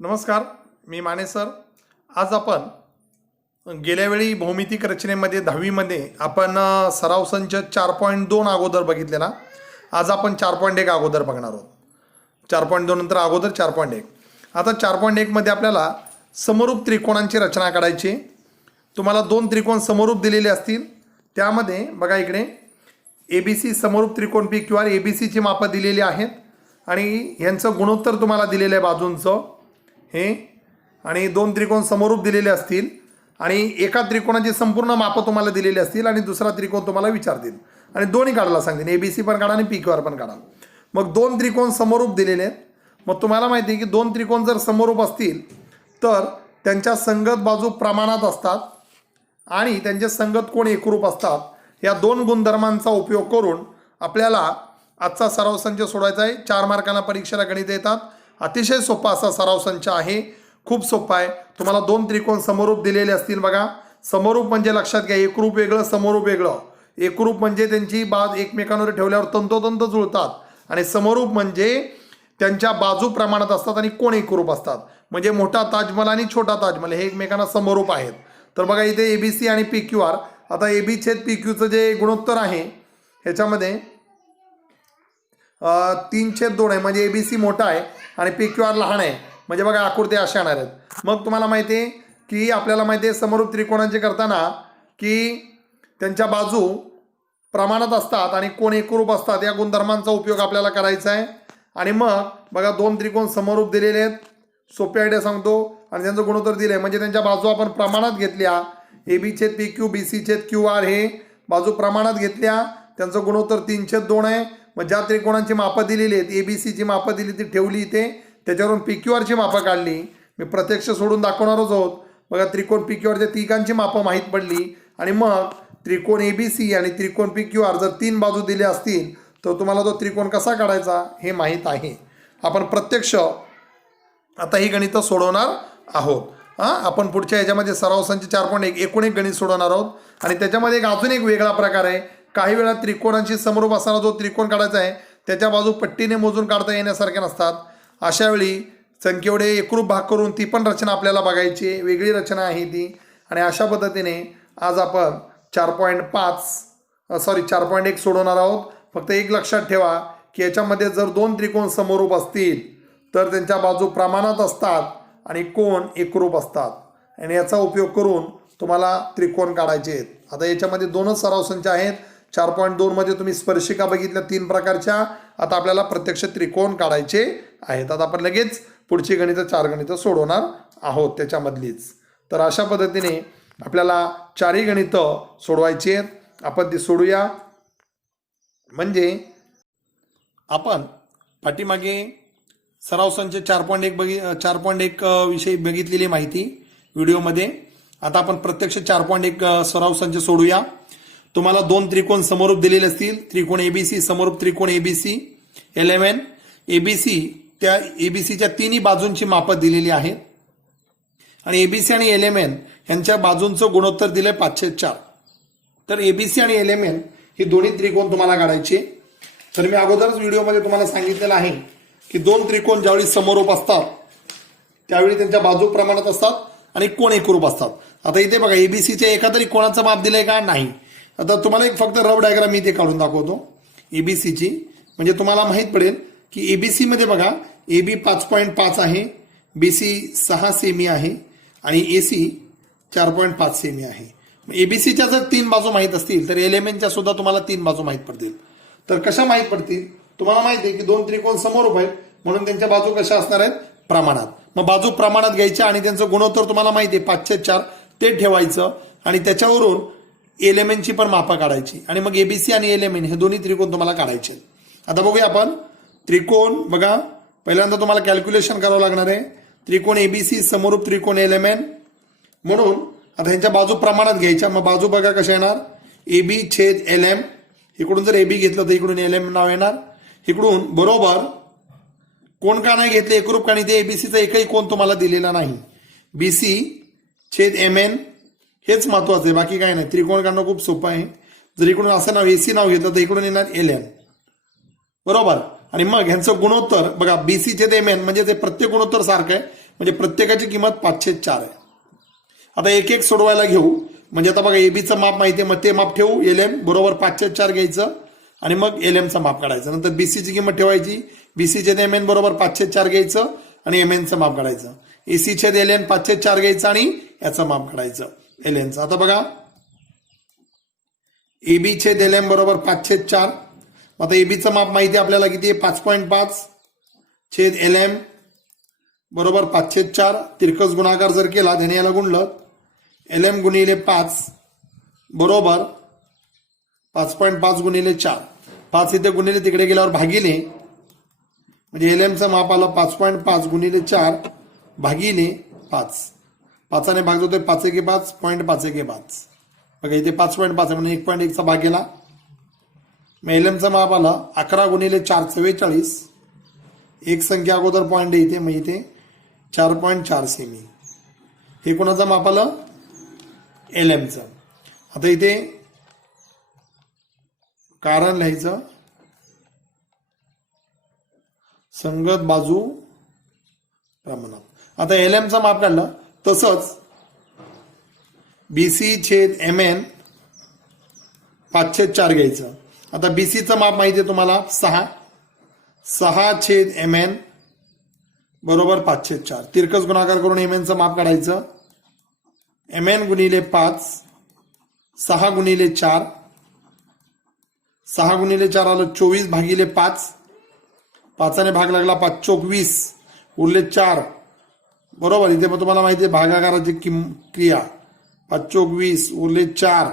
नमस्कार, मी माने सर. आज आपण गेल्या वेळी भौमितिक रचनेमध्ये 10वीमध्ये आपण सराव संच 4.2 अगोदर बघितलेला. आज आपण 4.1 अगोदर बघणार आहोत. 4.2 नंतर अगोदर 4.1. आता 4.1 मध्ये आपल्याला समरूप त्रिकोणांची रचना काढायची. तुम्हाला दोन त्रिकोण समरूप दिलेले असतील. त्यामध्ये बघा इकडे ABC समरूप त्रिकोण PQR ABC ची मापं दिलेली आहेत आणि यांचं गुणोत्तर तुम्हाला दिलेलं आहे बाजूंचं हे, आणि दोन त्रिकोण समरूप दिलेले असतील आणि एका त्रिकोणाची संपूर्ण मापं तुम्हाला दिलेली असतील आणि दुसरा त्रिकोण तुम्हाला विचारतील आणि दोन्ही काढायला सांगतील. ABC पण काढा आणि PQR पण काढा. मग दोन त्रिकोण समरूप दिलेले आहेत. मग तुम्हाला माहिती आहे की दोन त्रिकोण जर समरूप असतील तर त्यांच्या संगत बाजू प्रमाणात असतात आणि त्यांचे संगत कोण एकरूप असतात. या दोन गुणधर्मांचा उपयोग करून आपल्याला आजचा सराव संच सोडवायचा आहे. 4 मार्कांना परीक्षेला गणित येतात. अतिशय सोपा असा सराव संच आहे. खूप सोपा आहे. तुम्हाला दोन त्रिकोण समरूप दिलेले असतील. बघा, समरूप म्हणजे लक्षात घ्या, एकरूप वेगळं समरूप वेगळं. एकरूप म्हणजे त्यांची बाज एकमेकांवर ठेवल्यावर तंतोतंत जुळतात आणि समरूप म्हणजे त्यांच्या बाजू प्रमाणात असतात आणि कोण एकरूप असतात. म्हणजे मोठा ताजमहल आणि छोटा ताजमहल हे एकमेकांना समरूप आहेत. तर बघा इथे ABC आणि PQR. आता AB छेद PQचं जे गुणोत्तर आहे ह्याच्यामध्ये 3/2 आहे. म्हणजे ABC मोठा आहे आणि PQR लहान आहे. म्हणजे बघा आकृती अशा येणार आहेत. मग तुम्हाला माहिती आहे की आपल्याला माहिती आहे समरूप त्रिकोणांचे करताना की त्यांच्या बाजू प्रमाणात असतात आणि कोण एकरूप असतात या गुणधर्मांचा उपयोग आपल्याला करायचा आहे. आणि मग बघा दोन त्रिकोण समरूप दिलेले आहेत. सोपी आयडिया सांगतो. आणि त्यांचं गुणोत्तर दिले म्हणजे त्यांच्या बाजू आपण प्रमाणात घेतल्या. AB छेद PQ BC छेद QR हे बाजू प्रमाणात घेतल्या. त्यांचं गुणोत्तर 3/2 आहे. मग ज्या त्रिकोणांची मापं दिलेली आहेत ABC ची मापं दिली ती ठेवली इथे. त्याच्यावरून PQR ची मापं काढली. मी प्रत्यक्ष सोडून दाखवणारच आहोत. बघा त्रिकोण PQRच्या तिघांची मापं माहीत पडली आणि मग त्रिकोण ABC आणि त्रिकोण PQR जर 3 बाजू दिल्या असतील तर तुम्हाला तो त्रिकोण कसा काढायचा हे माहीत आहे. आपण प्रत्यक्ष आता ही गणितं सोडवणार आहोत. आपण पुढच्या ह्याच्यामध्ये सराव संच 4.1 एकूण एक गणित सोडवणार आहोत. आणि त्याच्यामध्ये अजून एक वेगळा प्रकार आहे. काही वेळा त्रिकोणांची समरूप असताना जो त्रिकोण काढायचा आहे त्याच्या बाजू पट्टीने मोजून काढता येण्यासारख्या नसतात. अशा वेळी संख्येवढे एकरूप भाग करून ती पण रचना आपल्याला बघायची. वेगळी रचना आहे ती. आणि अशा पद्धतीने आज आपण 4.1 सोडवणार आहोत. फक्त एक लक्षात ठेवा की याच्यामध्ये जर दोन त्रिकोण समरूप असतील तर त्यांच्या बाजू प्रमाणात असतात आणि कोण एकरूप असतात आणि याचा उपयोग करून तुम्हाला त्रिकोण काढायचे आहेत. आता याच्यामध्ये दोनच सराव संच आहेत. 4.2 मध्ये तुम्ही स्पर्शिका बघितल्या 3 प्रकारच्या. आता आपल्याला प्रत्यक्ष त्रिकोण काढायचे आहेत. आता आपण लगेच पुढची गणितं 4 गणितं सोडवणार आहोत त्याच्यामधलीच. तर अशा पद्धतीने आपल्याला 4ही गणितं सोडवायची आहेत. आपण ती सोडूया. म्हणजे आपण पाठीमागे सराव संच 4.1 विषयी बघितलेली माहिती व्हिडिओमध्ये. आता आपण प्रत्यक्ष 4.1 सराव संच सोडूया. तुम्हाला दोन त्रिकोण समरूप दिलेले असतील. त्रिकोण ABC समरूप त्रिकोण ABC LMN ABC त्या ABCच्या तिन्ही बाजूंची मापं दिलेली आहेत आणि ABC आणि LMN यांच्या बाजूंचं गुणोत्तर दिलंय 5/4. तर ABC आणि LMN ही दोन्ही त्रिकोण तुम्हाला काढायचे. तर मी अगोदरच व्हिडिओमध्ये तुम्हाला सांगितलेलं आहे की दोन त्रिकोण ज्यावेळी समरूप असतात त्यावेळी त्यांच्या बाजू प्रमाणात असतात आणि कोण एकरूप असतात. आता इथे बघा ABCच्या एका तरी कोणाचं माप दिलंय का नाही. आता तुम्हाला एक फक्त रफ डायग्राम मी इथे काढून दाखवतो ABCची. म्हणजे तुम्हाला माहीत पडेल की ABC मध्ये बघा AB 5.5 आहे, BC 6 सेमी आहे आणि AC 4.5 सेमी आहे. ABCच्या जर 3 बाजू माहीत असतील तर LMNच्या सुद्धा तुम्हाला 3 बाजू माहीत पडतील. तर कशा माहीत पडतील. तुम्हाला माहिती आहे की दोन त्रिकोण समरूप आहेत म्हणून त्यांच्या बाजू कशा असणार आहेत प्रमाणात. मग बाजू प्रमाणात घ्यायच्या आणि त्यांचं गुणोत्तर तुम्हाला माहिती आहे 5/4 ते ठेवायचं आणि त्याच्यावरून LMNची पण मापं काढायची आणि मग ABC आणि LMN हे दोन्ही त्रिकोण तुम्हाला काढायचे. आता बघूया आपण त्रिकोण. बघा पहिल्यांदा तुम्हाला कॅल्क्युलेशन करावं लागणार आहे. त्रिकोण ABC समरूप त्रिकोण LMN म्हणून आता ह्यांच्या बाजू प्रमाणात घ्यायच्या. मग बाजू बघा कशा येणार AB छेद LM. इकडून जर AB घेतलं तर इकडून LM नाव येणार. इकडून बरोबर कोण का नाही घेतले एकरूप का नाही ते ABCचा एकही कोण तुम्हाला दिलेला नाही. BC छेद MN हेच महत्वाचं आहे, बाकी काय नाही. त्रिकोण काढणं खूप सोपं आहे. जर इकडून असं नाव AC नाव घेतलं तर इकडून येणार LN बरोबर. आणि मग ह्यांचं गुणोत्तर बघा BC छेद MN म्हणजे ते प्रत्येक गुणोत्तर सारखं आहे, म्हणजे प्रत्येकाची किंमत 5/4 आहे. आता एक एक सोडवायला घेऊ. म्हणजे आता बघा एबीचं माप माहिती आहे, मग ते माप ठेवू LM बरोबर 5/4 घ्यायचं आणि मग LMचं माप काढायचं. नंतर BCची किंमत ठेवायची, BC छेद MN बरोबर 5/4 घ्यायचं आणि MNचं माप काढायचं. AC छेद LN 5/4 घ्यायचं आणि याचं माप काढायचं LNचं. आता बघा AB छेद LM बरोबर 5/4. आता एबीचं माप माहिती आहे आपल्याला किती आहे, 5.5 छेद LM बरोबर 5/4. तिरकस गुणाकार जर केला त्याने याला गुणलं LM गुणिले 5 बरोबर 5.5 गुणिले 4. 5 इथे गुणिले तिकडे गेल्यावर भागिले, म्हणजे LMचं माप आलं 5.5 गुणिले 4 भागिले 5. 5ने भाग होतोय 5 एके 5 0.5 बघा इथे 5.5 आहे म्हणजे 1.1चा भाग गेला. मग LMचं माप आलं 11 गुणिले 4 44. एक संख्या अगोदर पॉईंट इथे, मग इथे 4.4 सेमी. हे कोणाचं माप आलं, LMचं. आता इथे कारण लिहायचं संगत बाजू प्रमाणात. आता LMचं माप काढलं तसंच BC छेद MN 5/4 घ्यायचं. आता BCचं माप माहिती आहे तुम्हाला 6 छेद MN बरोबर 5/4. तिरकस गुणाकार करून MNचं माप काढायचं. MN गुणिले 5 6 गुणिले 4 6 गुणिले 4 आलं 24 भागिले 5. 5ने भाग लागला 5 चोक 20 उरले 4 बरोबर. इथे मग तुम्हाला माहिती आहे भागाकाराची क्रिया 5 चोक 20 उरले 4.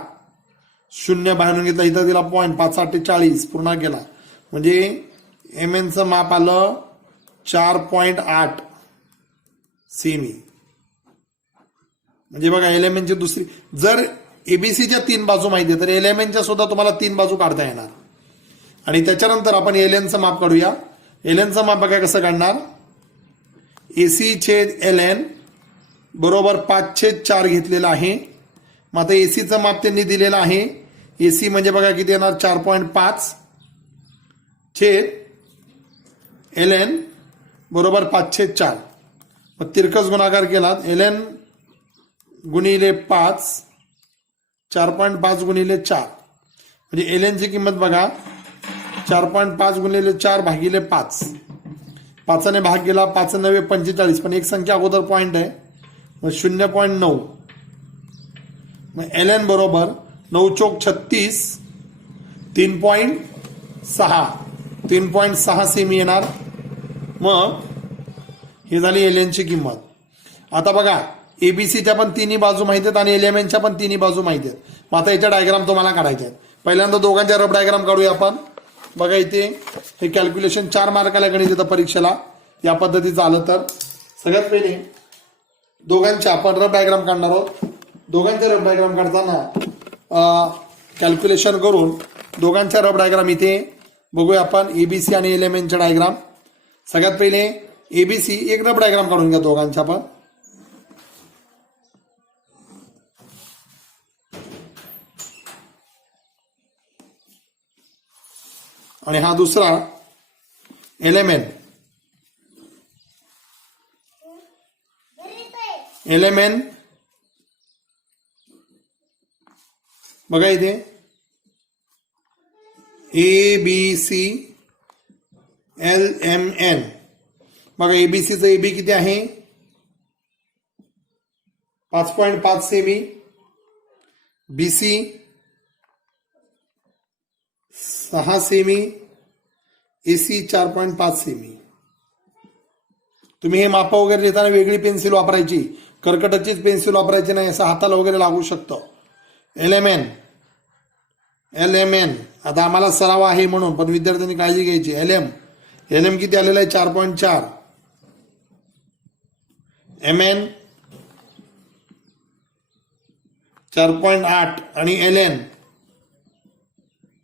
0 बाहेरून घेतला इथं दिला पॉईंट 5/8 पूर्ण केला म्हणजे MNचं माप आलं 4.8 सेमी. म्हणजे बघा LMNची दुसरी, जर ABCच्या 3 बाजू माहिती आहे तर LMNच्या सुद्धा तुम्हाला 3 बाजू काढता येणार. आणि त्याच्यानंतर आपण LNचं माप काढूया. LNचं माप बघा कसं काढणार, AC छेद LN बरोबर 5/4 घेतलेलं आहे. मग आता ACचं माप त्यांनी दिलेलं आहे. AC म्हणजे बघा किती येणार 4.5 छेद LN बरोबर 5/4. मग तिरकस गुणाकार केला LN गुणिले 5 4.5 गुणिले 4 म्हणजे LNची किंमत बघा 4.5 गुणिले 4 भागिले 5. 5ने भाग गेला 5 9 45 पण एक संख्या अगोदर पॉईंट आहे मग 0.9. मग LN बरोबर 9 चोक 36 3.6 सेमी येणार. मग हे झाली LNची किंमत. आता बघा ABCच्या पण तिन्ही बाजू माहिती आहेत आणि LMNच्या पण तिन्ही बाजू माहिती आहेत. मग आता याच्या डायग्राम तुम्हाला काढायचे आहेत. पहिल्यांदा दोघांच्या रफ डायग्राम काढूया आपण. बघा इथे हे कॅल्क्युलेशन 4 मार्काला गणित येतं परीक्षेला या पद्धतीचं आलं तर. सगळ्यात पहिले दोघांच्या आपण रफ डायग्राम काढणार आहोत. दोघांच्या रफ डायग्राम काढताना कॅल्क्युलेशन करून दोघांच्या रफ डायग्राम इथे बघूया आपण. ABC आणि LMNच्या डायग्राम. सगळ्यात पहिले ABC एक रफ डायग्राम काढून घ्या दोघांच्या आपण. आणि हा दुसरा LMN. बघा इथे ABC LMN. बघा ABCचं AB किती आहे 5.5 semi. BC 6 semi. AC 4.5 semi. तुम्ही हे माप वगैरे लिहिताना वेगळी पेन्सिल वापरायची, कर्कटचीच पेन्सिल वापरायची नाही, असं हाताला वगैरे लागू शकतं. LMN आता आम्हाला सराव आहे म्हणून पण विद्यार्थ्यांनी काळजी घ्यायची. LM किती आलेला आहे 4.4. MN 4.8 आणि LN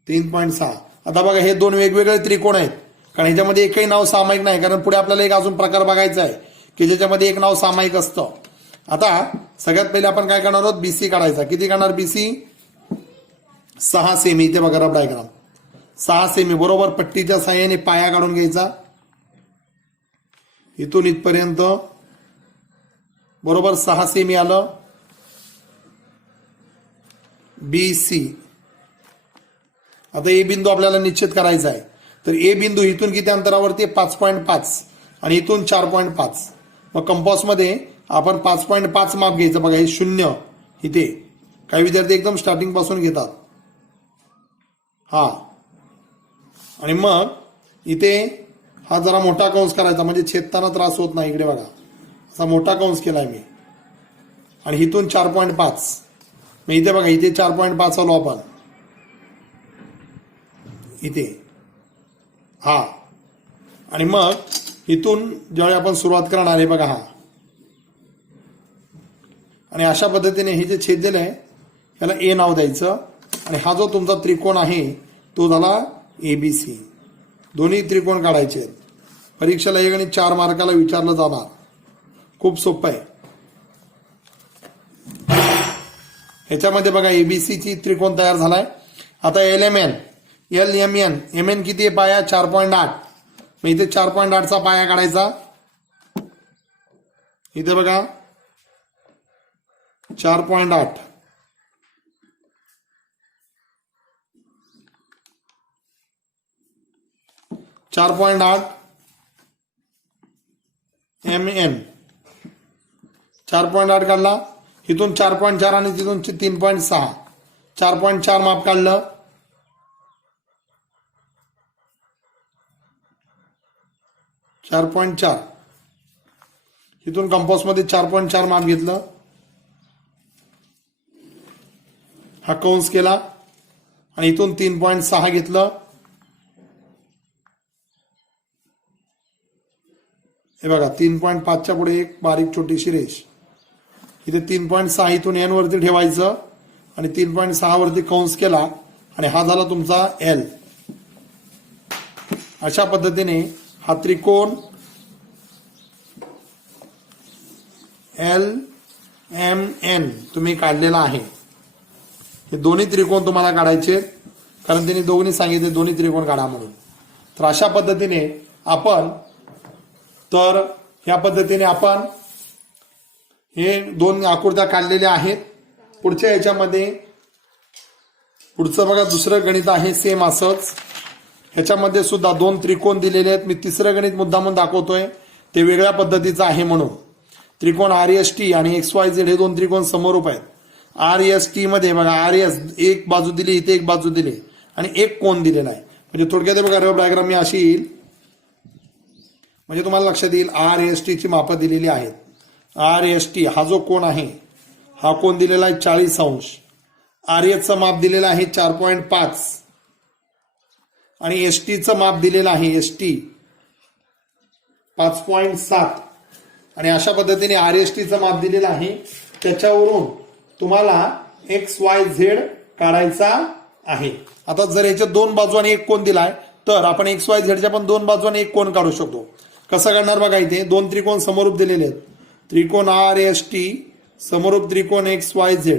3.6. आता बघा हे दोन वेगवेगळे त्रिकोण आहेत कारण ह्याच्यामध्ये एकही नाव सामायिक नाही, कारण पुढे आपल्याला एक अजून प्रकार बघायचा आहे की ज्याच्यामध्ये एक नाव सामायिक असतं. आता सगळ्यात पहिले आपण काय करणार आहोत BC काढायचा. किती काढणार BC 6 सेमी. इथे बघा रफ डायग्राम 6 सेमी बरोबर पट्टीच्या साह्याने पाया काढून घ्यायचा इथून इथपर्यंत बरोबर 6 सेमी आलं BC. आता ए बिंदू आपल्याला निश्चित करायचा आहे तर ए बिंदू इथून किती अंतरावरती 5.5 आणि इथून 4.5. मग कंपासमध्ये आपण 5.5 माप घ्यायचं बघा हे 0 इथे काही विद्यार्थी एकदम स्टार्टिंग पासून घेतात हा आणि मग इथे हा जरा मोठा कंस करायचा म्हणजे छेदताना त्रास होत नाही इकडे बघा असा मोठा कंस केलाय मी आणि इथून 4.5 मग इथे बघा इथे 4.5 आलो आपण इथे हा आणि मग इथून ज्यावेळी आपण सुरुवात करणार आहे बघा हा आणि अशा पद्धतीने हे जे छेद दिलंय त्याला ए नाव द्यायचं आणि हा जो तुमचा त्रिकोण आहे तो झाला ABC. दोन्ही त्रिकोण काढायचे आहेत परीक्षेला 1 आणि 4 मार्काला विचारलं जाणार खूप सोपं आहे. ह्याच्यामध्ये बघा ABC ची त्रिकोण तयार झालाय. आता LMN LMN MN किती आहे पाया 4.8 मग इथे 4.8 चा पाया काढायचा इथे बघा 4.8 4.8 MN 4.8 काढला इथून 4.4 आणि तिथून 3.6 4.4 माप काढलं .4 इथून कंपास मध्ये 4.4 माप घेतलं हा कंस केला आणि इथून 3.6 घेतलं हे बघा 3.5 च्या पुढे एक बारीक छोटीशी रेष इथे 3.6 इथून N वरती ठेवायचं आणि 3.6 वरती कंस केला आणि हा झाला तुमचा L. अशा पद्धतीने हा त्रिकोण LMN तुम्ही काढलेला आहे. हे दोन्ही त्रिकोण तुम्हाला काढायचे कारण त्यांनी दोघांनी सांगितले दोन्ही त्रिकोण काढा म्हणून. तर अशा पद्धतीने आपण तर ह्या पद्धतीने आपण हे 2 आकृत्या काढलेल्या आहेत. पुढच्या याच्यामध्ये पुढचं बघा दुसरं गणित आहे सेम असंच ह्याच्यामध्ये सुद्धा 2 त्रिकोण दिलेले आहेत. मी तिसरं गणित मुद्दामून दाखवतोय ते वेगळ्या पद्धतीचं आहे म्हणून. त्रिकोण RST आणि XYZ हे 2 त्रिकोण समरूप आहेत. RST मध्ये बघा RS एक बाजू दिली इथे एक बाजू दिली आणि एक कोन दिलेला आहे म्हणजे थोडक्यात बघा रफ डायग्राम मी अशी येईल म्हणजे तुम्हाला लक्षात येईल RST ची मापं दिलेली आहेत. RST हा जो कोन आहे हा कोन दिलेला आहे 40 अंश. RS चं माप दिलेलं आहे 4.5 आणि ST चं माप दिलेलं आहे ST 5.7 आणि अशा पद्धतीने RST चं माप दिलेलं आहे. त्याच्यावरून तुम्हाला XYZ काढायचा आहे. आता जर याच्या 2 बाजू आणि एक कोन दिलाय तर आपण XYZ च्या पण 2 बाजू आणि एक कोन काढू शकतो. कसं काढणार बघा इथे 2 त्रिकोण समरूप दिलेले आहेत. त्रिकोण RST समरूप त्रिकोण XYZ.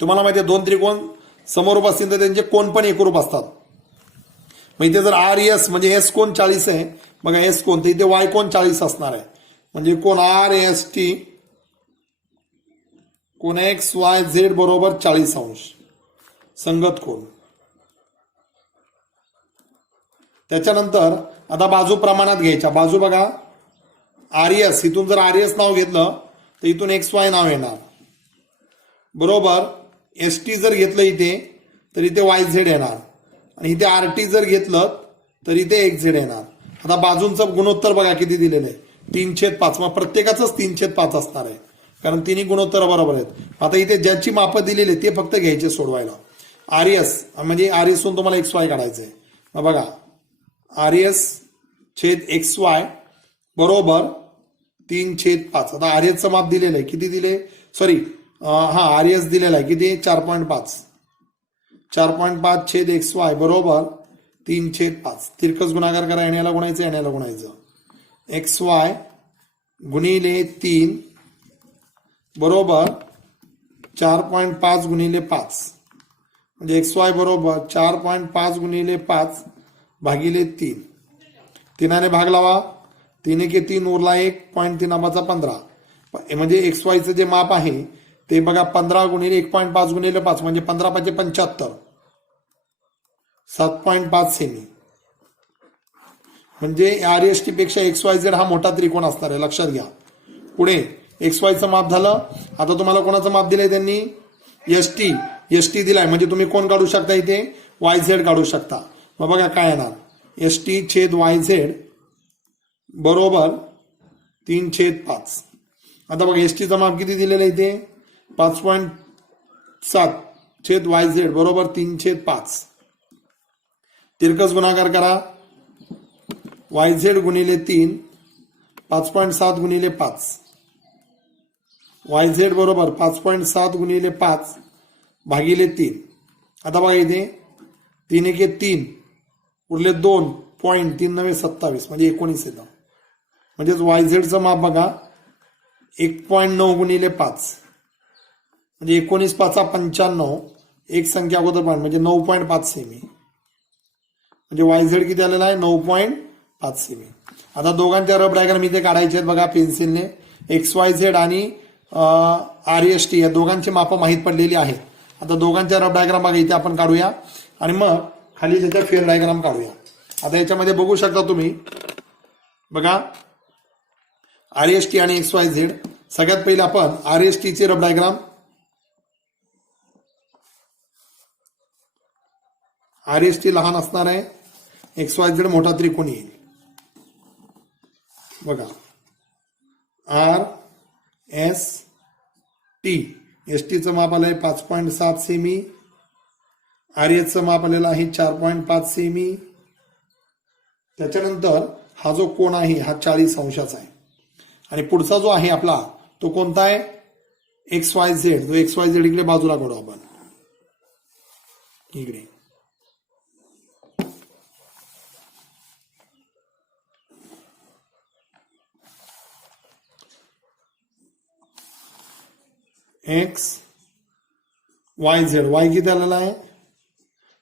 तुम्हाला माहिती आहे 2 त्रिकोण समरूप असतील तर त्यांचे कोन पण एकरूप असतात. मग इथे जर RS म्हणजे S कोन 40 आहे बघा S कोन तर इथे Y कोन 40 असणार आहे म्हणजे कोन RST कोन XYZ बरोबर 40 अंश संगत कोन. त्याच्यानंतर आता बाजू प्रमाणात घ्यायच्या. बाजू बघा RS इथून जर RS नाव घेतलं तर इथून XY नाव येणार बरोबर. ST जर घेतलं इथे तर इथे YZ येणार आणि इथे RT जर घेतलं तर इथे XZ येणार. आता बाजूंचं गुणोत्तर बघा किती दिलेलं आहे 3/5. मग प्रत्येकाचंच 3/5 असणार आहे कारण तिन्ही गुणोत्तर बरोबर आहेत. आता इथे ज्याची मापं दिलेली ते फक्त घ्यायचे सोडवायला. RS म्हणजे RS हून तुम्हाला XY काढायचंय. मग बघा RS छेद XY बरोबर 3/5. आता RS चं माप दिलेलं आहे किती दिले सॉरी RS दिलेला आहे किती 4.5 4.5 छेद XY बरोबर 3/5. तिरकस गुणाकार करा येण्याला गुणायचं येण्याला गुणायचं. XY गुणिले 3 बरोबर 4.5 गुणिले 5 म्हणजे एक्स वाय बरोबर 4.5 गुणिले 5 भागिले 3. 3ने भाग लावा. 3 एके 3 उरला 1.3 15. म्हणजे एक्स वायचं जे माप आहे ते बघा 15 गुणिले 1.5 गुणिले 5 म्हणजे 15 5 75. 7.5 सेमी. म्हणजे RST पेक्षा XYZ हा मोठा त्रिकोण असणार आहे, लक्षात घ्या. पुढे XYचं माप झालं. आता तुम्हाला कोणाचं माप दिलंय त्यांनी? ST दिलाय म्हणजे तुम्ही कोण काढू शकता इथे? YZ काढू शकता. मग बघा काय येणार? ST/YZ बरोबर 3/5. आता बघा STचं माप किती दिलेलं आहे इथे? 5.7/YZ बरोबर 3/5. तिरकस गुणाकार करा. YZ गुणिले 3 5.7 गुणिले 5. YZ बरोबर 5.7 गुणिले 5 भागिले 3. आता बघा इथे 3 एके 3 उरले 2.3 म्हणजे 19 येतं. म्हणजेच YZचं माप बघा 1.9 गुणिले 5 म्हणजे 19 5 95. एक संख्या अगोदर पण म्हणजे 9.5 सेमी. म्हणजे YZ किती आलेला आहे? 9.5 सेमी. आता दोघांच्या रफ डायग्राम इथे काढायचे आहेत बघा पेन्सिलने. XYZ आणि RST या दोघांची मापं माहीत पडलेली आहेत. आता दोघांच्या रफ डायग्राम बघा इथे आपण काढूया आणि मग खाली त्याच्या फेर डायग्राम काढूया. आता याच्यामध्ये बघू शकता तुम्ही बघा RST आणि XYZ. सगळ्यात पहिले आपण RSTचे रफ डायग्राम. RST लहान असणार आहे, XYZ मोठा त्रिकोणी येईल. बघा RST. STचं माप आलं आहे 5.7 सेमी. RSचं माप आलेलं आहे 4.5 सेमी. त्याच्यानंतर हा जो कोण आहे हा 40 अंशाचा आहे. आणि पुढचा जो आहे आपला तो कोणता आहे? XYZ. जो XYZ इकडे बाजूला काढू आपण इकडे. XYZ. Y किती आलेला आहे?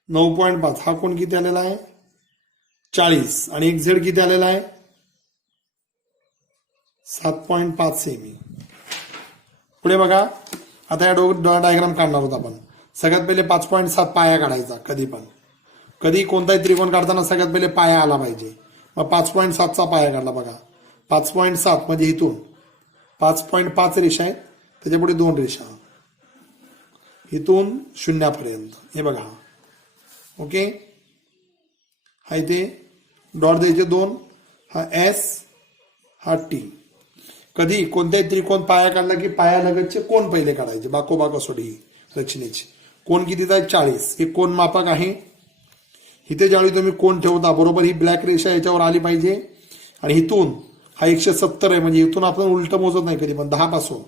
9.5. हा कोण किती आलेला आहे? 40. आणि XZ किती आलेला आहे? 7.5 सेमी. पुढे बघा आता या डायग्राम काढणार आहोत आपण. सगळ्यात पहिले 5.7 पाया काढायचा. कधी कोणताही त्रिकोण काढताना सगळ्यात पहिले पाया आला पाहिजे. मग 5.7चा पाया काढला बघा. 5.7 म्हणजे इथून 5.5 रेषा आहेत, त्याच्या पुढे 2 रेषा इथून 0 पर्यंत. हे बघा ओके. हा इथे डॉट द्यायचे 2. हा S हा T. कधी कोणत्याही त्रिकोण पाया काढला की पाया लगतचे कोण पहिले काढायचे बाकोबाक असोडी रचनेचे. कोण कितीचा आहे? 40. हे कोण मापक आहे. इथे ज्यावेळी तुम्ही कोण ठेवता बरोबर ही ब्लॅक रेषा याच्यावर आली पाहिजे. आणि इथून हा 170 आहे म्हणजे इथून आपण उलट मोजत नाही कधी पण 10 पासून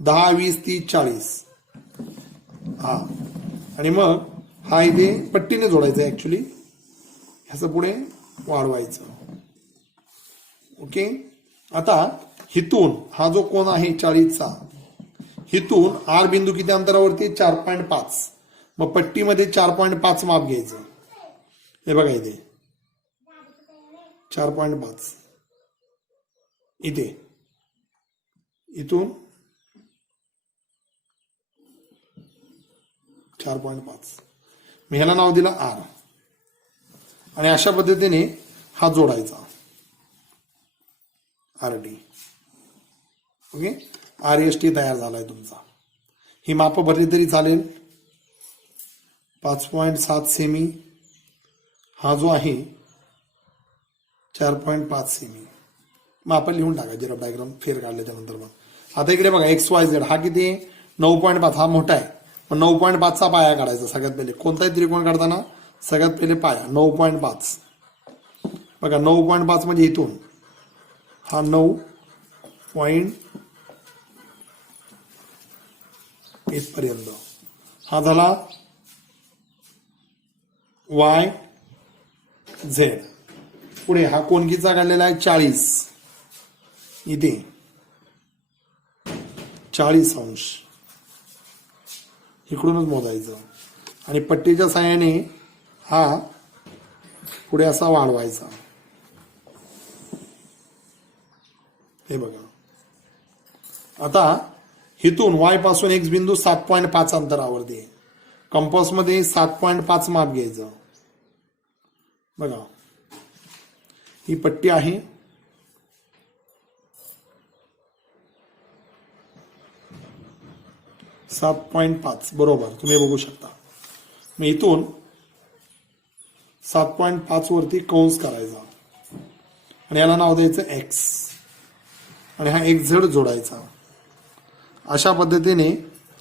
10 20 30 40. हा आणि मग हा इथे पट्टीने जोडायचा ऍक्च्युली. ह्याचं पुढे वाढवायचं. ओके. आता हिथून हा जो कोण आहे 40चा हिथून R बिंदू किती अंतरावरती? 4.5. मग पट्टीमध्ये 4.5 माप घ्यायचं. हे बघा इथे 4.5 इथे इथून 4.5. मी ह्याला नाव दिलं R. आणि अशा पद्धतीने हा जोडायचा RD. ओके. RST तयार झालाय तुमचा. ही माप भरली तरी चालेल. 5.7 सेमी. हा जो आहे 4.5 सेमी. माप लिहून टाकायचे रफ डायग्राम फेर काढल्याच्या नंतर. मग आता इकडे बघा XYZ हा किती? 9.5. हा मोठा आहे. मग 9.5चा पाया काढायचा सगळ्यात पहिले. कोणताही त्रिकोण काढताना सगळ्यात पहिले पाया 9.5. बघा 9.5 म्हणजे इथून हा 9.1 पर्यंत. हा झाला YZ. पुढे हा कोण कितीचा काढलेला आहे? 40. इथे 40 अंश इकडूनच मोजायचं. आणि पट्टीच्या साहाय्याने हा पुढे असा वाढवायचा. हे बघा, आता इथून y पासून x बिंदू 7.5 अंतरावरती आहे. कंपासमध्ये 7.5 माप घ्यायचं. बघा, ही पट्टी आहे. सात 7.5 बरोबर तुम्ही बघू शकता. मग इथून 7.5 वरती कंस करायचा आणि याला नाव द्यायचं x आणि हा xz जोडायचा. अशा पद्धतीने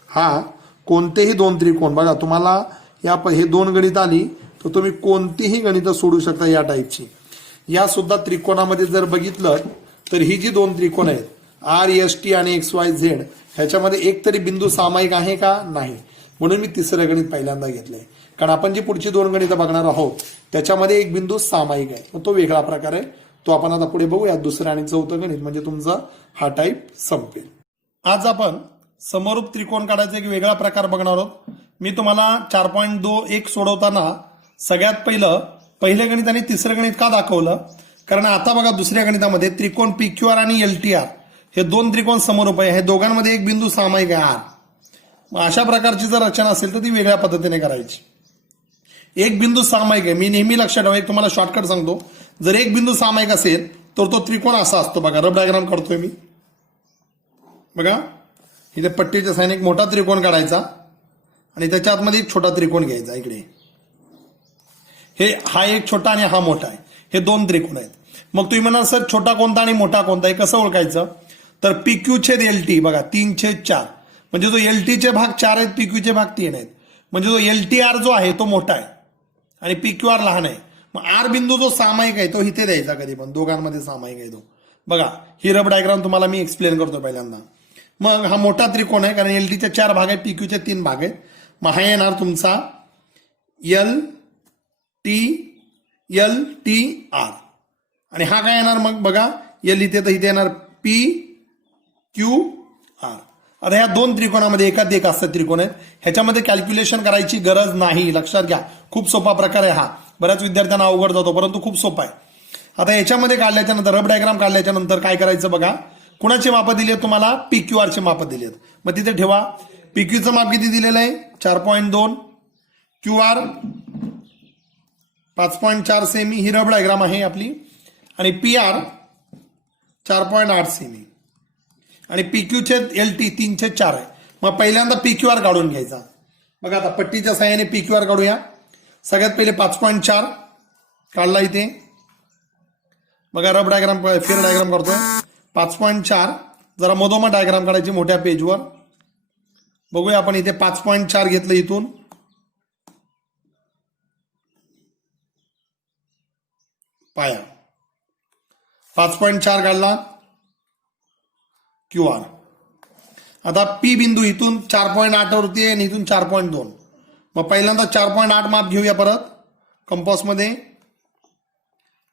हा कोणतेही दोन त्रिकोण, बघा तुम्हाला हे दोन गणित आली तर तुम्ही कोणतीही गणित सोडू शकता या टाईपची. या सुद्धा त्रिकोणामध्ये जर बघितलं तर ही जी दोन त्रिकोण आहेत RST आणि XYZ ह्याच्यामध्ये एक तरी बिंदू सामायिक आहे का, नाही. म्हणून मी तिसरं गणित पहिल्यांदा घेतलंय, कारण आपण जी पुढची दोन गणितं बघणार आहोत त्याच्यामध्ये एक बिंदू सामायिक आहे, मग तो वेगळा प्रकार आहे. तो आपण आता पुढे बघूया. दुसरं आणि चौथं गणित म्हणजे तुमचा हा टाईप संपेल. आज आपण समरूप त्रिकोण काढायचा एक वेगळा प्रकार बघणार आहोत. मी तुम्हाला 4.21 सोडवताना सगळ्यात पहिलं गणित आणि तिसरं गणित का दाखवलं, कारण आता बघा दुसऱ्या गणितामध्ये त्रिकोण PQR आणि LTR हे दोन त्रिकोण समरूप आहे. हे दोघांमध्ये एक बिंदू सामायिक आहे R. मग अशा प्रकारची जर रचना असेल तर ती वेगळ्या पद्धतीने करायची. एक बिंदू सामायिक आहे, मी नेहमी लक्षात ठेवा, एक तुम्हाला शॉर्टकट सांगतो. जर एक बिंदू सामायिक असेल तर तो त्रिकोण असा असतो. बघा, रफ डायग्राम काढतोय मी. बघा, इथे पट्टीच्या साहाय्याने एक मोठा त्रिकोण काढायचा आणि त्याच्या आतमध्ये एक छोटा त्रिकोण घ्यायचा. इकडे हा एक छोटा आणि हा मोठा आहे, हे दोन त्रिकोण आहेत. मग तुम्ही म्हणाल सर छोटा कोणता आणि मोठा कोणता, हे कसं ओळखायचं, तर PQ/LT बघा 3/4, म्हणजे जो LT चे भाग 4 आहेत, PQ चे भाग 3 आहेत. म्हणजे जो LTR जो आहे तो मोठा आहे आणि PQR लहान आहे. मग R बिंदू जो सामायिक आहे तो इथे द्यायचा, कधी पण दोघांमध्ये सामायिक आहे तो. बघा, ही रफ डायग्राम तुम्हाला मी एक्सप्लेन करतो पहिल्यांदा. मग हा मोठा त्रिकोण आहे, कारण LT चे 4 भाग आहेत, PQ चे 3 भाग आहेत. मग हा येणार तुमचा LTR आणि हा काय येणार, मग बघा L इथे तर इथे येणार PQR. आता ह्या दोन त्रिकोणामध्ये एकात एक असतात त्रिकोण आहेत, ह्याच्यामध्ये कॅल्क्युलेशन करायची गरज नाही, लक्षात घ्या. खूप सोपा प्रकार आहे हा. बऱ्याच विद्यार्थ्यांना अवघड जातो, परंतु खूप सोपा आहे. आता याच्यामध्ये काढल्याच्या नंतर रफ डायग्राम काढल्याच्या नंतर काय करायचं बघा, कुणाचे माप दिली आहेत तुम्हाला, PQR चे माप दिली आहेत. मग तिथे ठेवा, PQ चं माप किती दिलेलं आहे 4.2, QR 5.4 सेमी, ही रफ डायग्राम आहे आपली. आणि PR 4.8 सेमी आणि PQ चे LT 3/4 आहे. मग पहिल्यांदा PQR काढून घ्यायचा. बघा, आता पट्टीच्या साहाय्याने PQR काढूया. सगळ्यात पहिले 5.4 काढला इथे. बघा, रफ डायग्राम फेर डायग्राम काढतोय. 5.4 जरा मधोमध डायग्राम काढायची मोठ्या पेजवर. बघूया आपण इथे 5.4 घेतलं, इथून पाया 5.4 काढला QR. आता P बिंदू इथून 4.8 वरती आहे आणि इथून 4.2. मग पहिल्यांदा 4.8 माप घेऊया परत कंपासमध्ये.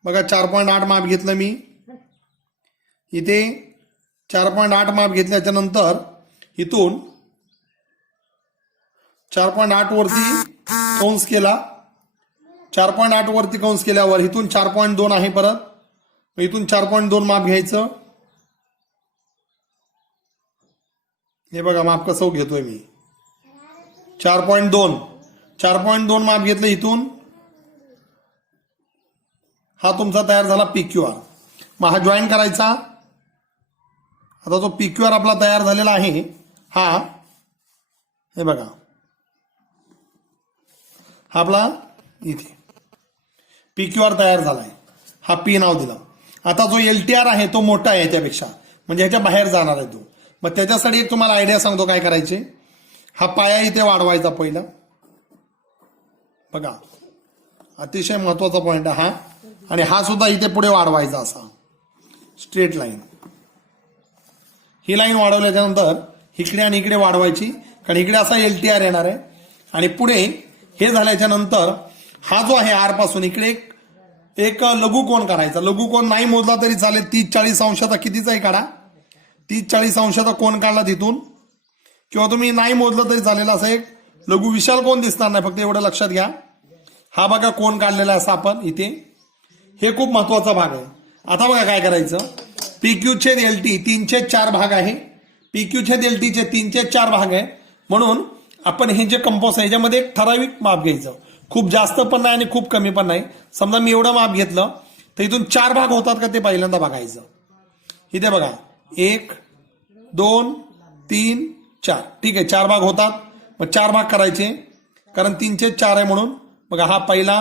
बघा, 4.8 माप घेतलं मी इथे. 4.8 माप घेतल्याच्या नंतर इथून 4.8 वरती कंस केला. 4.8 वरती कंस केल्यावर इथून 4.2 आहे परत. इथून 4.2 माप घ्यायचं. हे बघा माप कसं घेतोय मी. 4.2 माप घेतलं इथून. हा तुमचा तयार झाला PQR. मग हा जॉईन करायचा. आता जो PQR आपला तयार झालेला आहे हा, हे बघा, हा आपला इथे PQR तयार झालाय. हा P नाव दिला. आता जो LTR आहे तो मोठा आहे याच्यापेक्षा, म्हणजे ह्याच्या बाहेर जाणार आहे तो. मग त्याच्यासाठी एक तुम्हाला आयडिया सांगतो काय करायचे. हा पाया इथे वाढवायचा पहिला. बघा, अतिशय महत्वाचा पॉइंट आहे हा. आणि हा सुद्धा इथे पुढे वाढवायचा असा स्ट्रेट लाईन. ही लाईन वाढवल्याच्या नंतर इकडे आणि इकडे वाढवायची, कारण इकडे असा LTR येणार आहे. आणि पुढे हे झाल्याच्या नंतर हा जो आहे R पासून इकडे एक लघुकोन काढायचा. लघुकोन नाही मोजला तरी चालेल, 30-40 अंशाचा कितीचाही काढा. 30-40 अंशाचा कोन काढला तिथून, किंवा तुम्ही नाही मोजलं तरी चालेल, असं एक लघु विशाल कोण दिसणार नाही, फक्त एवढं लक्षात घ्या. हा बघा कोण काढलेला असा आपण इथे, हे खूप महत्वाचा भाग आहे. आता बघा काय करायचं, PQ छेद LT 3/4 भाग आहे, PQ छेद LT चे 3/4 भाग आहे. म्हणून आपण हे जे कंपास आहे याच्यामध्ये एक ठराविक माप घ्यायचं, खूप जास्त पण नाही आणि खूप कमी पण नाही. समजा मी एवढं माप घेतलं तर इथून 4 भाग होतात का ते पहिल्यांदा बघायचं. इथे बघा 1 2 3 4, ठीक आहे 4 भाग होतात. मग 4 भाग करायचे, कारण 3/4 आहे म्हणून. बघा हा पहिला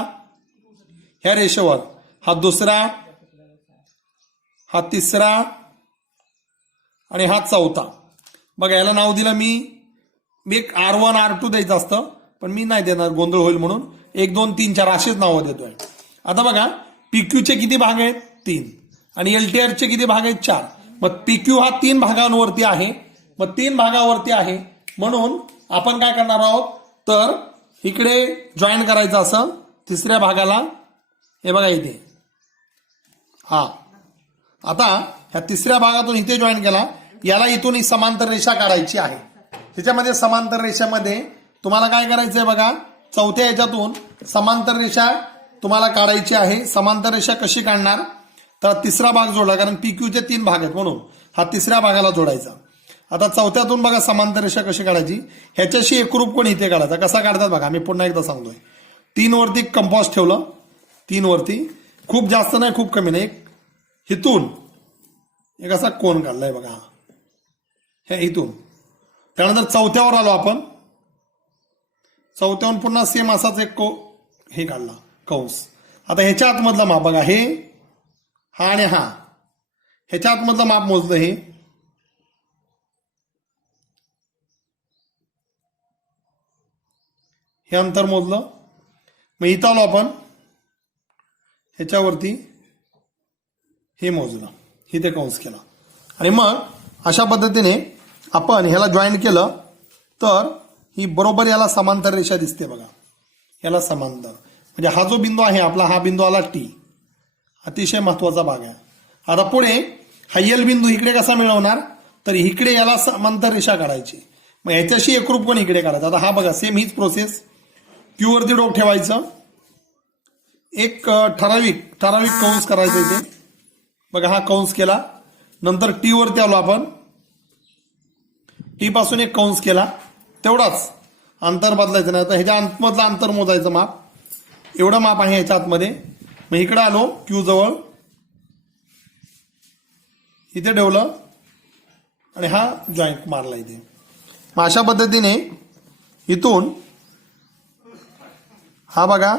ह्या रेषेवर, हा दुसरा, हा तिसरा आणि हा चौथा. बघा याला नाव दिलं मी एक R1 R2 द्यायचं असतं, पण मी नाही देणार गोंधळ होईल म्हणून 1 2 3 4 अशीच नावं देतोय. आता बघा PQ चे किती भाग आहेत 3 आणि LTR चे किती भाग आहेत 4. मग PQ हा 3 भागांवरती आहे, मग 3 भागावरती आहे म्हणून आपण काय करणार आहोत, तर इकडे जॉईन करायचं असं तिसऱ्या भागाला. हे बघा इथे, हा आता ह्या तिसऱ्या भागातून इथे जॉईन केला, याला इथून ही समांतर रेषा काढायची आहे. त्याच्यामध्ये समांतर रेषेमध्ये तुम्हाला काय करायचंय बघा, चौथ्या ह्याच्यातून समांतर रेषा तुम्हाला काढायची आहे. समांतर रेषा कशी काढणार, तर तिसरा भाग जोडला, कारण PQ चे 3 भाग आहेत म्हणून हा तिसऱ्या भागाला जोडायचा. आता चौथ्यातून बघा समांतर रेषा कशी काढायची, ह्याच्याशी एकरूप कोण इथे काढायचा. कसा काढतात बघा, मी पुन्हा एकदा सांगतोय. 3 वरती कंपास ठेवलं, 3 वरती, खूप जास्त नाही खूप कमी नाही, इथून एक असा कोण काढलाय बघा, हे इथून. त्यानंतर चौथ्यावर आलो आपण, चौथ्यावरून पुन्हा सेम असाच एक हे काढला कंस. आता ह्याच्या आतमधला माप बघा, हे हा आणि हा, ह्याच्या आतमधलं माप मोजलं, हे अंतर मोजलं. मग इथं आलो आपण, ह्याच्यावरती हे मोजलं, इथे कंस केला आणि मग अशा पद्धतीने आपण ह्याला जॉईन केलं तर ही बरोबर याला समांतर रेषा दिसते बघा, याला समांतर. म्हणजे हा जो बिंदू आहे आपला, हा बिंदू आला T, अतिशय महत्वाचा भाग आहे. आता पुढे हा L बिंदू इकडे कसा मिळवणार, तर इकडे याला समांतर रेषा काढायची, मग ह्याच्याशी एकरूप कोण इकडे काढायचं. आता हा बघा सेम हीच प्रोसेस, Q वरती डोक ठेवायचं, एक ठराविक कंस करायचं इथे बघा, हा कंस केला. नंतर T वरती आलो आपण, T पासून एक कंस केला, तेवढाच अंतर बदलायचं नाही. आता ह्याच्या आतमधलं अंतर मोजायचं माप, एवढं माप आहे ह्याच्या आतमध्ये. मग इकडे आलो Q जवळ, इथे ठेवलं आणि हा जॉईंट मारला इथे. मग अशा पद्धतीने इथून हा बघा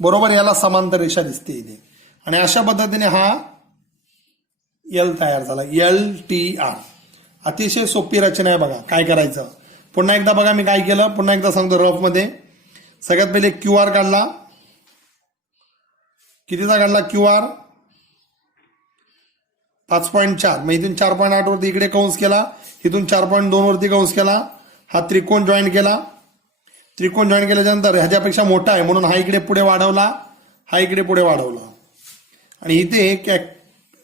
बरोबर याला समांतर रेषा दिसते इथे, आणि अशा पद्धतीने हा L तयार झाला, LTR. अतिशय सोपी रचना आहे बघा. काय करायचं पुन्हा एकदा बघा, मी काय केलं पुन्हा एकदा सांगतो रफ मध्ये. सगळ्यात पहिले QR काढला, कितीचा काढला QR 5.4. मग इथून 4.8 वरती इकडे कंस केला, इथून 4.2 वरती कंस केला, हा त्रिकोण जॉईन केला. त्रिकोण जॉईन केल्याच्यानंतर ह्याच्यापेक्षा मोठा आहे म्हणून हा इकडे पुढे वाढवला, हा इकडे पुढे वाढवला, आणि इथे एक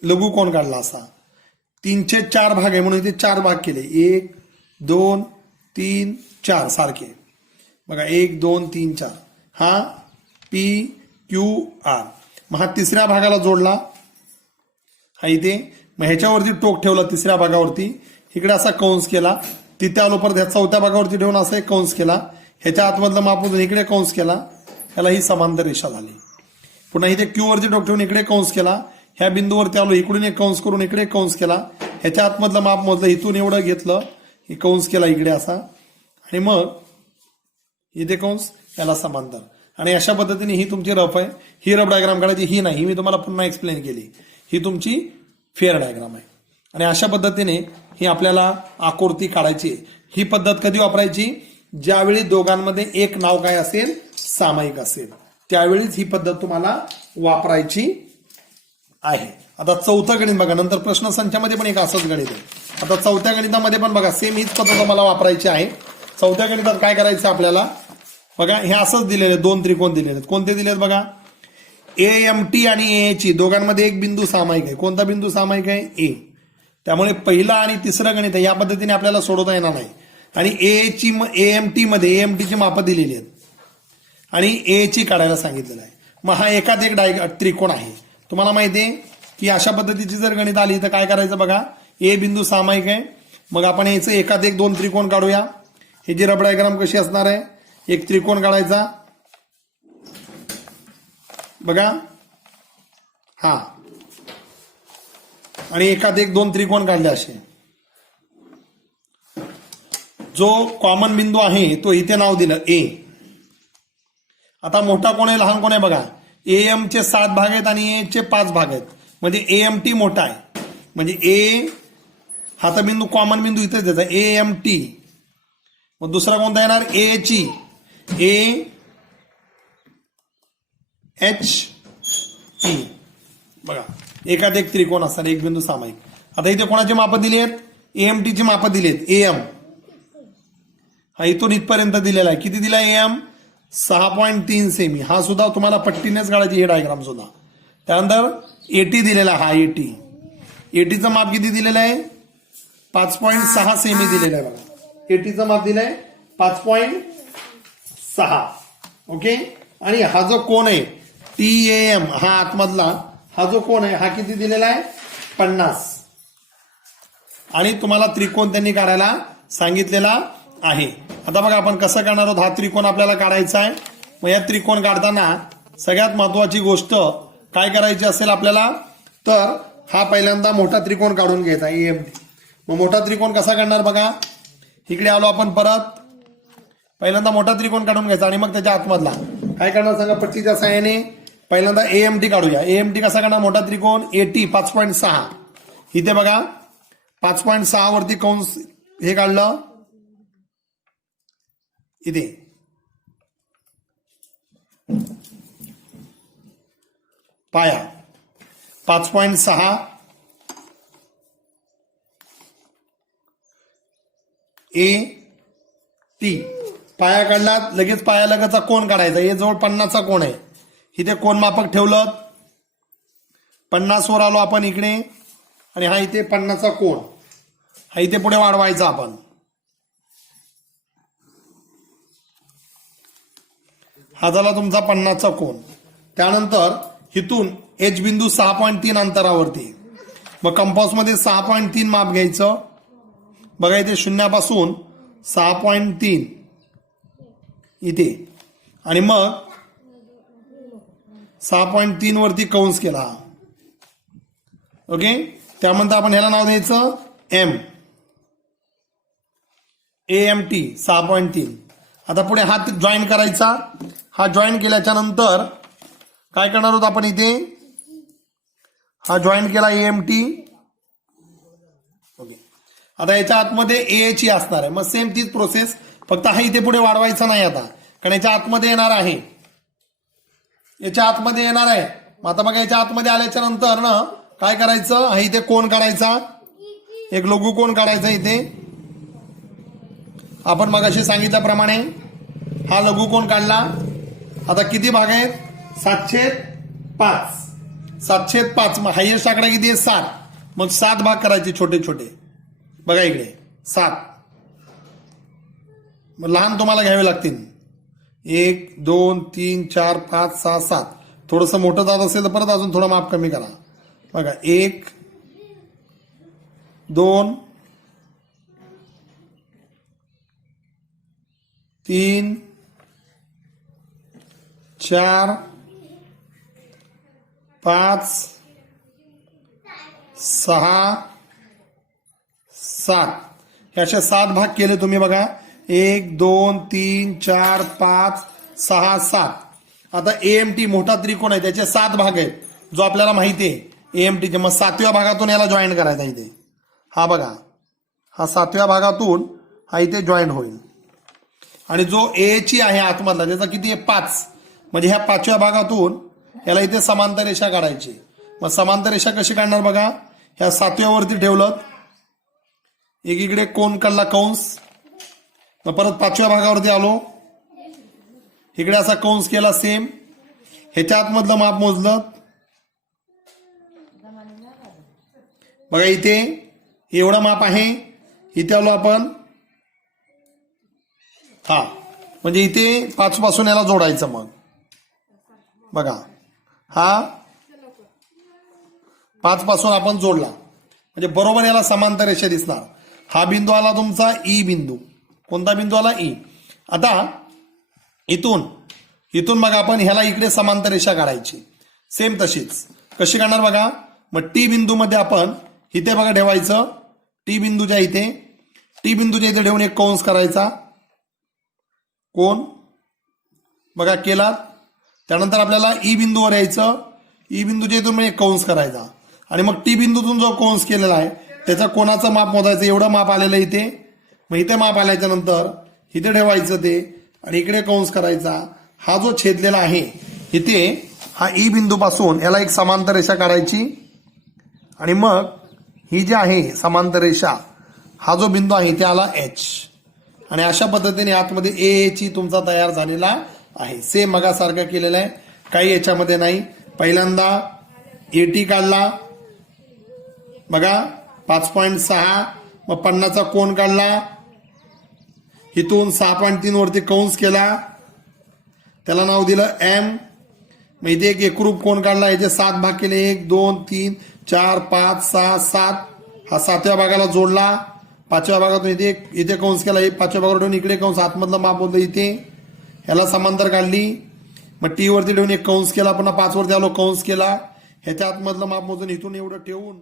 लघु कोण काढला असा. 3/4 भाग आहे म्हणून इथे 4 भाग केले, 1 2 3 4 सारखे बघा, 1 2 3 4. हा PQR. मग हा तिसऱ्या भागाला जोडला, हा इथे. मग ह्याच्यावरती टोक ठेवला तिसऱ्या भागावरती, इकडे असा कंस केला. तिथे आलो परत ह्या चौथ्या भागावरती ठेवून असा एक कंस केला, ह्याच्या आतमधलं मापून इकडे कंस केला, ह्याला ही समांतर रेषा झाली. पुन्हा इथे Q वरती डोक ठेवून इकडे कंस केला, ह्या बिंदूवरती आलो, इकडून एक कंस करून इकडे कंस केला, ह्याच्या आतमधलं माप मोजलं, इथून एवढं घेतलं, हे कंस केला इकडे असा, आणि मग इथे कंस, याला समांतर. आणि अशा पद्धतीने ही तुमची रफ आहे. ही रफ डायग्राम काढायची, ही नाही, ही मी तुम्हाला पुन्हा एक्सप्लेन केली. ही तुमची फेअर डायग्राम आहे. आणि अशा पद्धतीने ही आपल्याला आकृती काढायची आहे. ही पद्धत कधी वापरायची, ज्यावेळी दोघांमध्ये एक नाव काय असेल, सामायिक असेल, त्यावेळीच ही पद्धत तुम्हाला वापरायची आहे. आता चौथं गणित बघा, नंतर प्रश्न संचामध्ये पण एक असंच गणित आहे. आता चौथ्या गणितामध्ये पण बघा सेम हीच पद्धत तुम्हाला वापरायची आहे. चौथ्या गणितात काय करायचं आपल्याला बघा, हे असंच दिलेले 2 त्रिकोण दिलेले आहेत. कोणते दिलेत बघा, AMT आणि AH दोघांमध्ये एक बिंदू सामायिक आहे. कोणता बिंदू सामायिक आहे, A. त्यामुळे पहिलं आणि तिसरं गणित या पद्धतीने आपल्याला सोडवता येणार नाही. आणि एएमटीची मापं दिलेली आहेत आणि ए ची काढायला सांगितलेलं आहे. मग हा एकात एक त्रिकोण आहे. तुम्हाला माहिती आहे की अशा पद्धतीची जर गणित आली तर काय करायचं बघा. ए बिंदू सामायिक आहे. मग आपण याचं एकात एक 2 त्रिकोण काढूया. हे जी रब डायग्राम कशी असणार आहे. एक त्रिकोण काढायचा बघा हा, आणि एकात एक 2 त्रिकोण काढले असे. जो कॉमन बिंदू आहे तो इथे नाव दिलं ए. आता मोठा कोण आहे लहान कोण आहे बघा. एएम चे 7 भाग आहेत आणि ए चे 5 भाग आहेत. म्हणजे एएमटी मोठा आहे. म्हणजे ए हा तर बिंदू कॉमन बिंदू इथेच द्यायचा एएमटी. मग दुसरा कोणता येणार ए ची ए एच टी. बघा एकात एक त्रिकोण असतात एक बिंदू सामायिक. आता इथे कोणाची मापं दिली आहेत. एएमटीची मापं दिली आहेत. एएम हा इथून इथपर्यंत दिलेला आहे. किती दिला एएम 6.3 सेमी. हा सुद्धा तुम्हाला पट्टीनेच काढायची हे डायग्राम सुद्धा. त्यानंतर एटी दिलेला हा एटी. एटीचं माप किती दिलेलं आहे 5.6 सेमी दिलेलं आहे बघा. एटीचं माप दिलंय 5.6. ओके. आणि हा जो कोण आहे टीएम हा आतमधला हा जो कोण आहे हा किती दिलेला आहे 50. आणि तुम्हाला त्रिकोण त्यांनी काढायला सांगितलेला आहे. आता बघा आपण कसं करणार आहोत. हा त्रिकोण आपल्याला काढायचा आहे. मग या त्रिकोण काढताना सगळ्यात महत्वाची गोष्ट काय करायची असेल आपल्याला तर हा पहिल्यांदा मोठा त्रिकोण काढून घ्यायचा एएमटी. मग मोठा त्रिकोण कसा काढणार बघा. इकडे आलो आपण परत. पहिल्यांदा मोठा त्रिकोण काढून घ्यायचा आणि मग त्याच्या आतमधला काय करणार सांगा. पट्टीच्या सहाय्याने पहिल्यांदा एएमटी काढूया. एएमटी कसा करणार मोठा त्रिकोण एटी 5.6. इथे बघा 5.6 वरती कंस हे काढलं इथे. पाया 5.6 ए टी. पाया काढला लगेच पायालगतचा कोण काढायचा. हे जवळ 50चा कोण आहे. इथे कोण मापक ठेवलं 50 वर आलो आपण इकडे आणि हा इथे 50चा कोण हा इथे पुढे वाढवायचा आपण. हा झाला तुमचा 50चा कोण. त्यानंतर इथून एच बिंदू 6.3 अंतरावरती. मग कंपासमध्ये 6.3 माप घ्यायचं बघा. इथे शून्यापासून 6.3 इथे आणि मग 6.3 वरती कंस केला. ओके. त्यानंतर आपण ह्याला नाव द्यायचं एम एएमटी 6.3. आता पुढे हा जॉईन करायचा. हा जॉईन केल्याच्या नंतर काय करणार आहोत आपण इथे. हा जॉईन केला एएमटी. ओके. आता याच्या आतमध्ये ए ची असणार आहे. मग सेम तीच प्रोसेस फक्त हा इथे पुढे वाढवायचा नाही आता कारण याच्या आतमध्ये येणार आहे. याच्या आतमध्ये येणार आहे. मग आता बघा याच्या आतमध्ये आल्याच्या नंतर ना काय करायचं. हा इथे कोण काढायचा. एक लघु कोण काढायचा इथे. आपण मगाशी सांगितल्याप्रमाणे हा लघु कोण काढला. आता किती भाग आहेत 7/5. 7/5. मग हायेस्ट आकडा किती आहे 7. मग 7 भाग करायचे छोटे छोटे बघा इकडे 7. मग लहान तुम्हाला घ्यावे लागतील 1 2 3 4 5 6 7. थोडंसं मोठं जात असेल तर परत अजून थोडं माप कमी करा बघा. 1 2 3 4 5 6 7. हे असे 7 भाग केले तुम्ही बघा. 1 2 3 4 5 6 7. आता एएमटी मोठा त्रिकोण आहे त्याचे 7 भाग आहेत जो आपल्याला माहिती आहे एएमटीचे. मग 7व्या भागातून याला जॉईन करायचा इथे. हा बघा हा 7व्या भागातून हा इथे जॉईन होईल. आणि जो ए ची आहे आतमधला त्याचा किती आहे 5. म्हणजे ह्या 5व्या भागातून याला इथे समांतर रेषा काढायची. मग समांतर रेषा कशी काढणार बघा. ह्या 7व्यावरती ठेवलं. एकीकडे कोण काढला कंस. मग परत 5व्या भागावरती आलो. इकडे असा कंस केला सेम. ह्याच्या आतमधलं माप मोजलं बघा. इथे हे एवढं माप आहे. इथे आलो आपण, हा म्हणजे इथे 5 पासून याला जोडायचं. मग बघा हा 5 पासून आपण जोडला म्हणजे बरोबर याला समांतर रेषा दिसणार. हा बिंदू आला तुमचा ई बिंदू. कोणता बिंदू आला? ई. आता इथून मग आपण ह्याला इकडे समांतर रेषा काढायची. सेम तशीच कशी काढणार बघा. मग टी बिंदू मध्ये आपण इथे बघा ठेवायचं. टी बिंदूच्या इथे ठेवून एक कंस करायचा. कोण बघा केला. त्यानंतर आपल्याला ई बिंदूवर यायचं. ई बिंदूच्या इथून एक कंस करायचा आणि मग टी बिंदूतून जो कंस केलेला आहे त्याचा कोणाचं माप मोजायचं. एवढं माप आलेलं इथे. मग इथे माप आल्याच्या नंतर इथे ठेवायचं ते आणि इकडे कंस करायचा. हा जो छेदलेला आहे इथे, हा ई बिंदू पासून याला एक समांतर रेषा काढायची आणि मग ही जी आहे समांतर रेषा, हा जो बिंदू आहे ते आला एच. आणि अशा पद्धतीने आतमध्ये ए ची तुमचा तयार झालेला आहे. सेम मगासारखं केलेलं आहे, काही याच्यामध्ये नाही. पहिल्यांदा एटी काढला बघा 5.6, मग 50चा कोन काढला. इथून 6.3 वरती कंस केला, त्याला नाव दिलं एम. मग इथे एक एकरूप कोन काढला. याचे 7 भाग केले. 1 2 3 4 5 6 7. हा 7व्या भागाला जोडला. 5व्या भागातून इथे कंस केला. 5व्या भागावर ठेवून इकडे कंस, आतमधलं माप होतं इथे. ह्याला समांतर काढली. मग टी वरती ठेवून एक कंस केला. पुन्हा 5 वरती आलो, कंस केला. ह्याच्या आतमधलं माप मोजून इथून एवढं ठेवून